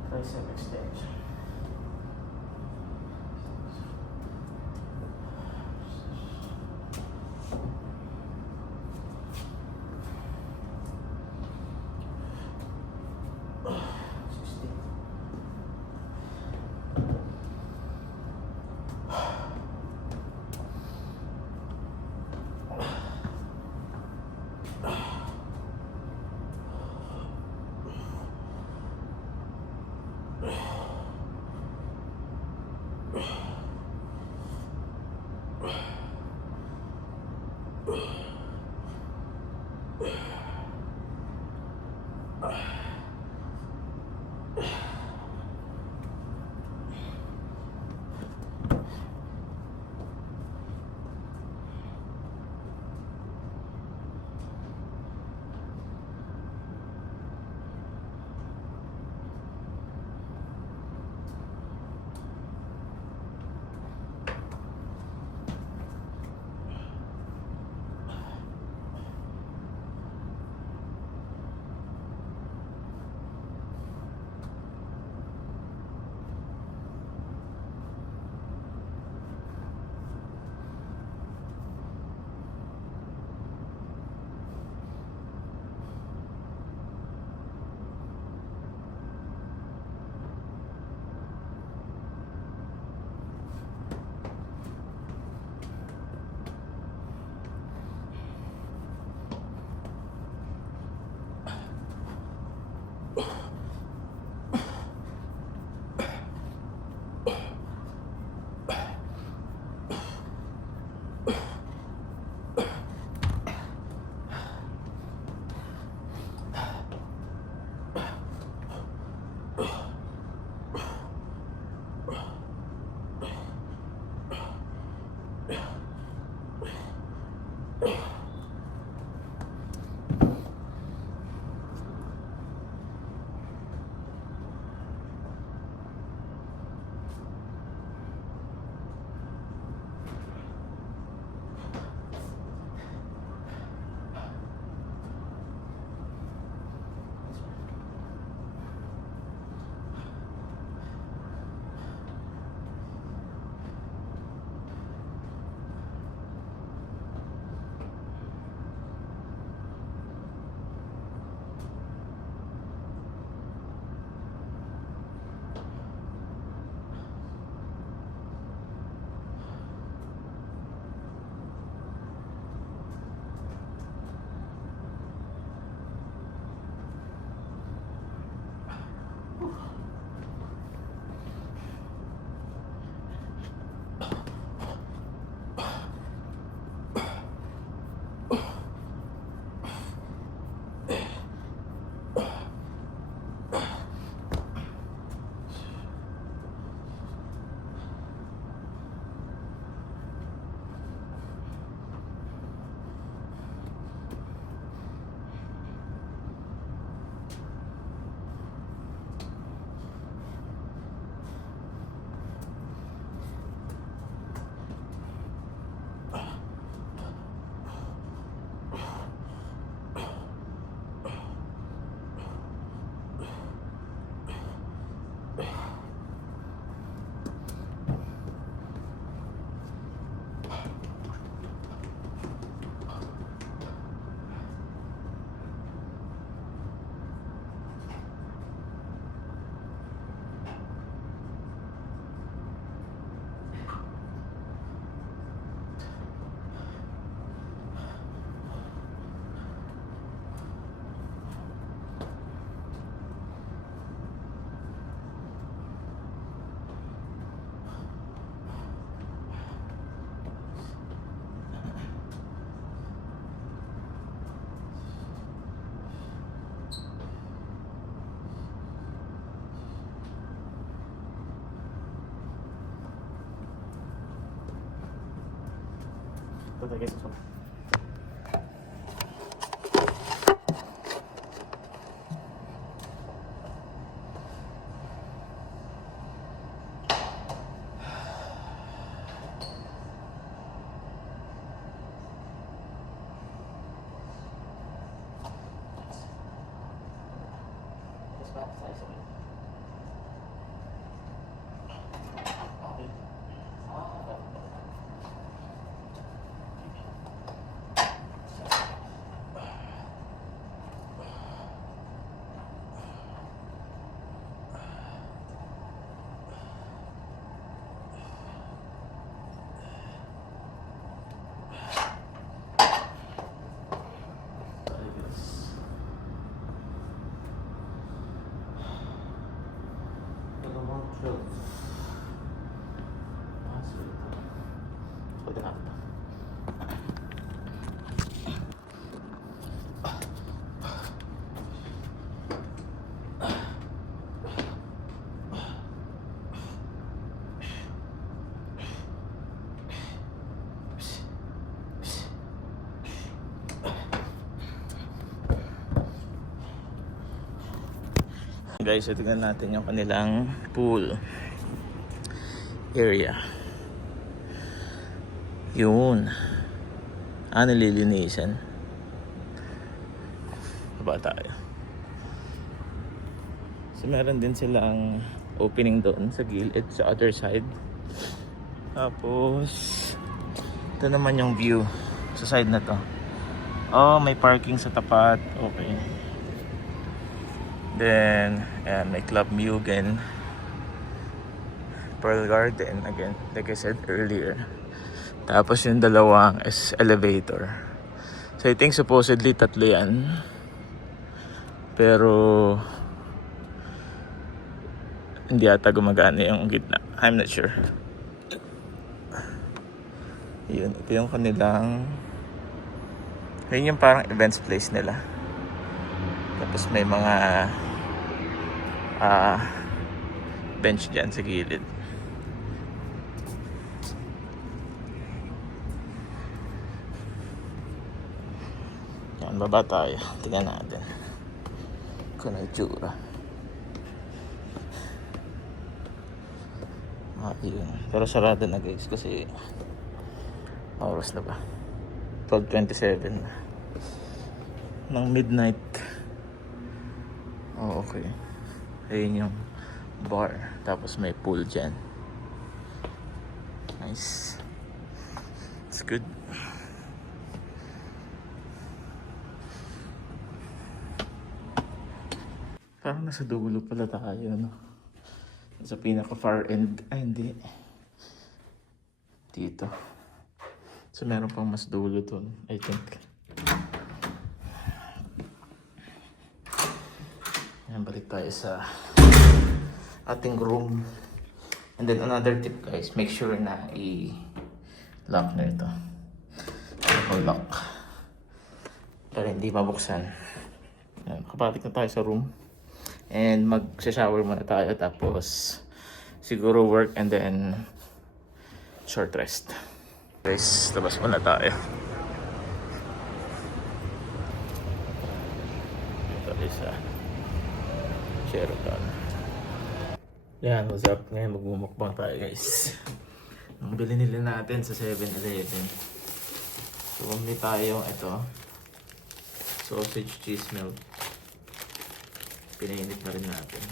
Tricep extension. Ito guys. Guys, so tignan natin yung kanilang pool area. Yun. Nililinisan. Baba tayo. So meron din silang opening doon sa gilid, sa other side. Tapos ito naman yung view sa side na to. Oh, may parking sa tapat. Okay. Then, ayan, may Club Mugen, Pearl Garden, again, like I said earlier. Tapos yung dalawang is elevator. So I think supposedly tatlo yan. Pero, hindi ata gumagana yung gitna. I'm not sure. Yun, ito yung kanilang, yun yung parang events place nila. Tapos may mga bench dyan sa gilid. Yan, baba tayo. Tingnan natin kung ano itsura. Yun. Pero sarado na guys kasi oras na ba? 12:27 na ng midnight. Oh, okay. Ayun yung bar. Tapos may pool dyan. Nice. It's good. Parang nasa dulo pala tayo, no? Sa pinaka far end. Ay, hindi. Dito. So meron pang mas dulo dun, I think. Yan, balik tayo sa ating room. And then another tip guys, make sure na i-lock na ito. Lock. Para hindi mabuksan. Yan, kapalik na tayo sa room. And mag-shower muna tayo. Tapos siguro work and then short rest. Guys, labas muna tayo. Ito isa. Sheraton. Yan, what's up? Ngayon magmumukbang tayo guys. Ang bili nila natin sa 7-Eleven. So, bumili tayo ito. Sausage cheese melt. Pinainit na rin natin.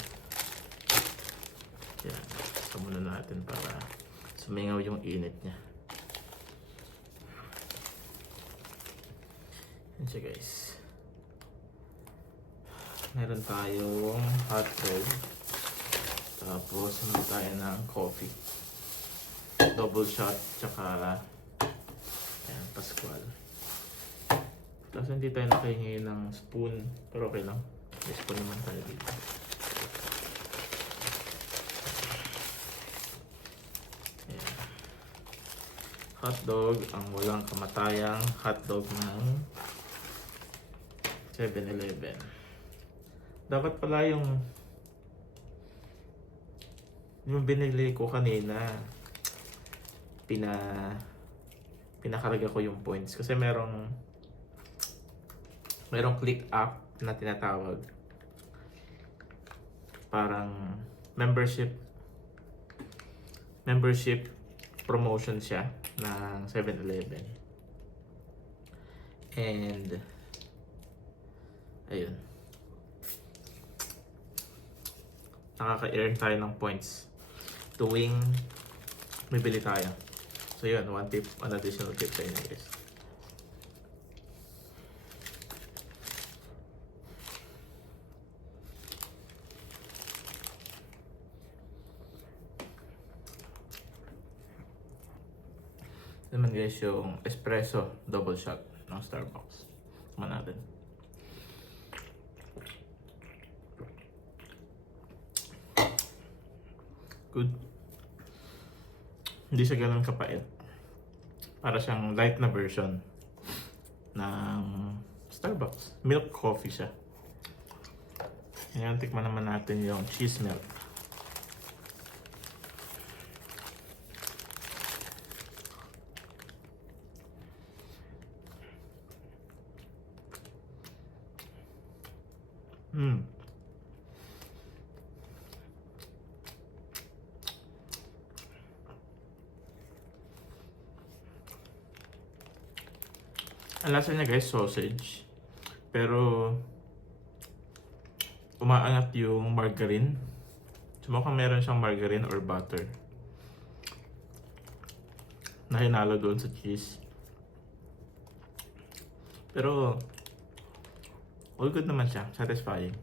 Yan. Ito muna natin para sumingaw yung init niya. Yan siya guys. Meron tayong hot dog. Tapos meron tayo ng coffee. Double shot. Tsaka ayan, Pascual. Tapos hindi tayo nakahingi ng spoon. Pero okay lang. May spoon naman tayo dito. Ayan. Hotdog. Ang walang kamatayang hotdog ng 7-Eleven. Dapat pala yung binili ko kanina, pinakarga ko yung points kasi merong click app na tinatawag, parang membership promotion siya ng 7-Eleven. And ayun, nakaka-earn tayo ng points tuwing bibili tayo. So yun, one additional tip sa inyo guys. Naman guys yung espresso double shot ng Starbucks. Tama natin. Good. Hindi siya ganun kapait. Para siyang light na version ng Starbucks. Milk coffee siya. Ngayon, tikman naman natin yung cheese milk. Ang lasa niya guys, sausage. Pero umaangat yung margarine. So mukhang meron siyang margarine or butter na hinalo doon sa cheese. Pero all good naman siya, satisfying.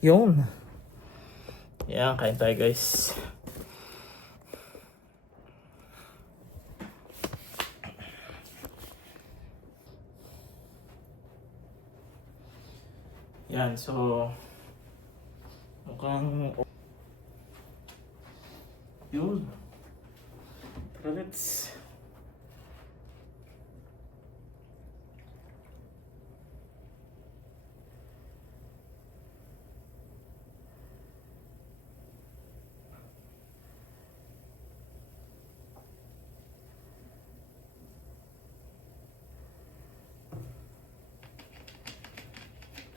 Yun. Yan, kain tayo guys. Yan, so mukhang yun. Pero let's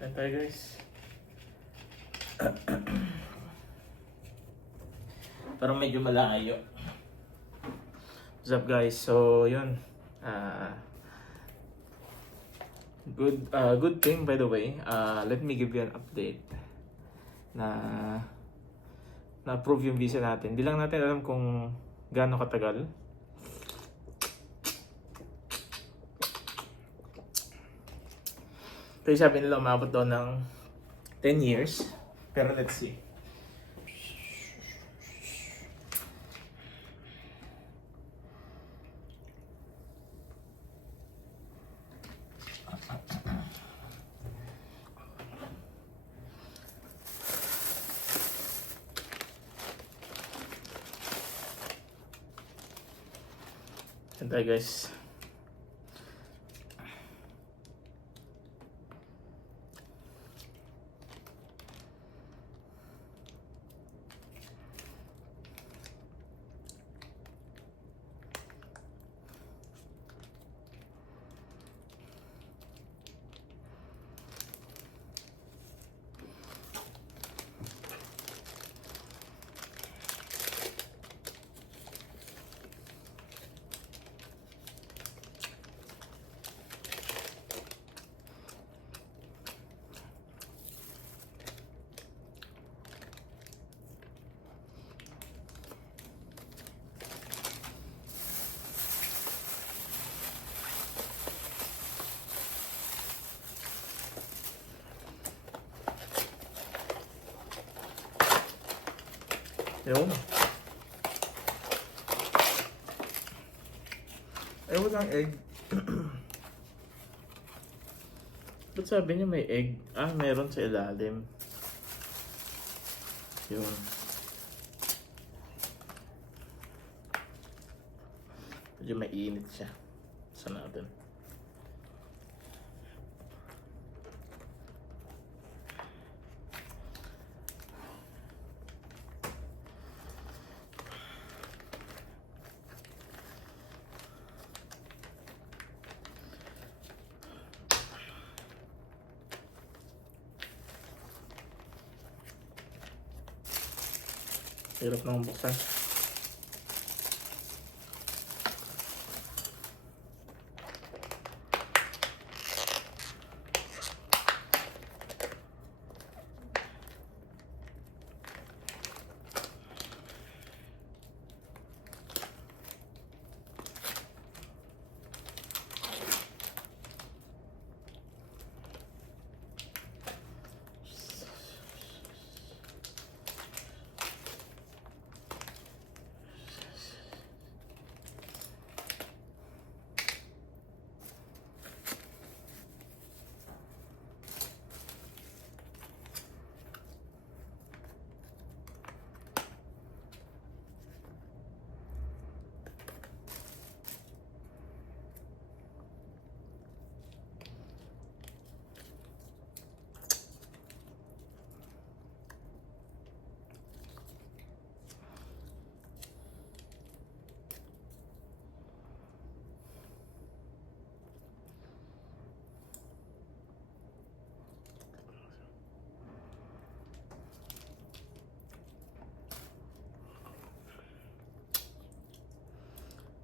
kain tayo guys. Parang medyo malayo. What's up guys? So yun. Good thing by the way. Let me give you an update na na-approve yung visa natin. Hindi lang natin alam kung gaano katagal. Kasi sabi nila umabot daw ng 10 years. Pero let's see. Yan tayo guys. Yun. Ay, walang egg. Ba't sabi niya may egg? Ah, meron sa ilalim. Yun. Medyo mainit siya. Sa natin. Hirap nang buksan.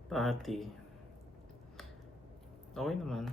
Pati. Okay naman.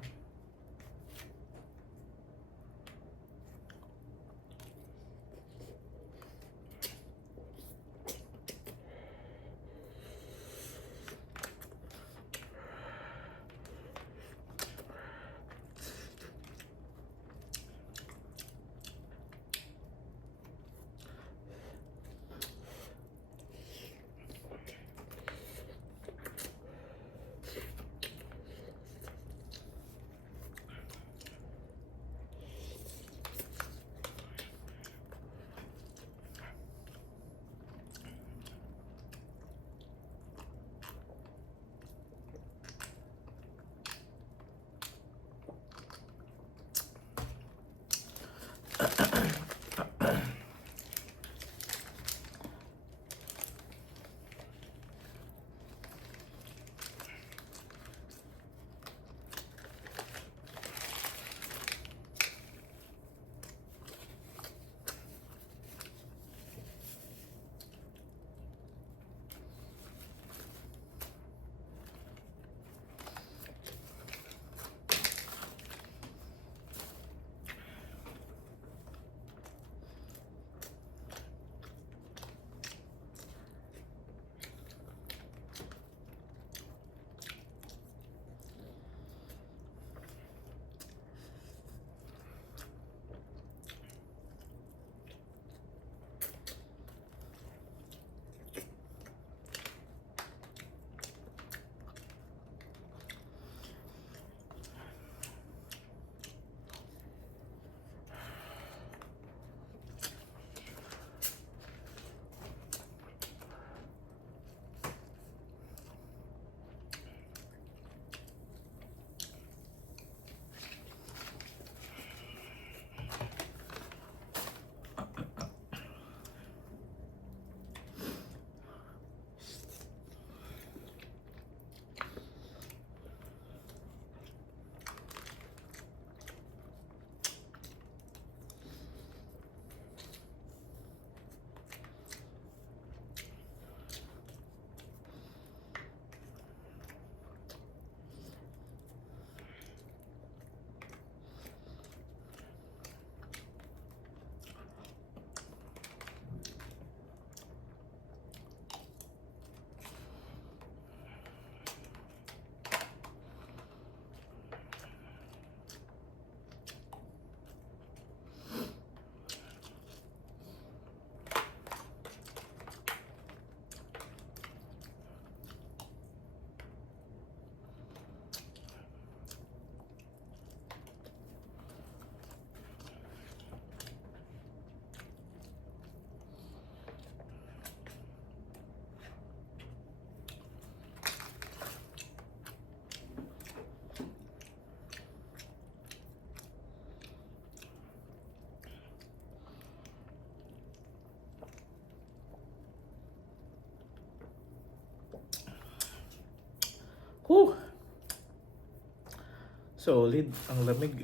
Solid. Ang lamig.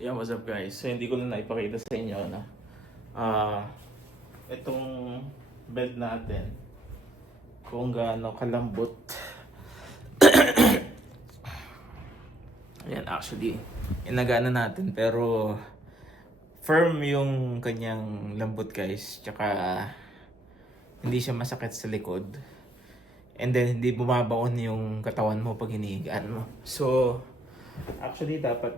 Yeah, what's up guys? So hindi ko na naipakita sa inyo na itong bed natin kung gaano kalambot. Ayan, actually inagana natin pero firm yung kanyang lambot guys, tsaka hindi siya masakit sa likod, and then hindi bumabaon yung katawan mo pag hinihigaan mo. So actually dapat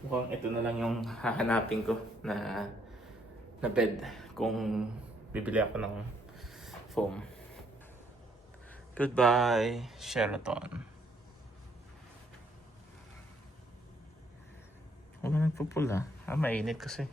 mukhang ito na lang yung hahanapin ko na bed kung bibili ako ng foam. Goodbye, Sheraton. Wala nagpupula. Mainit kasi.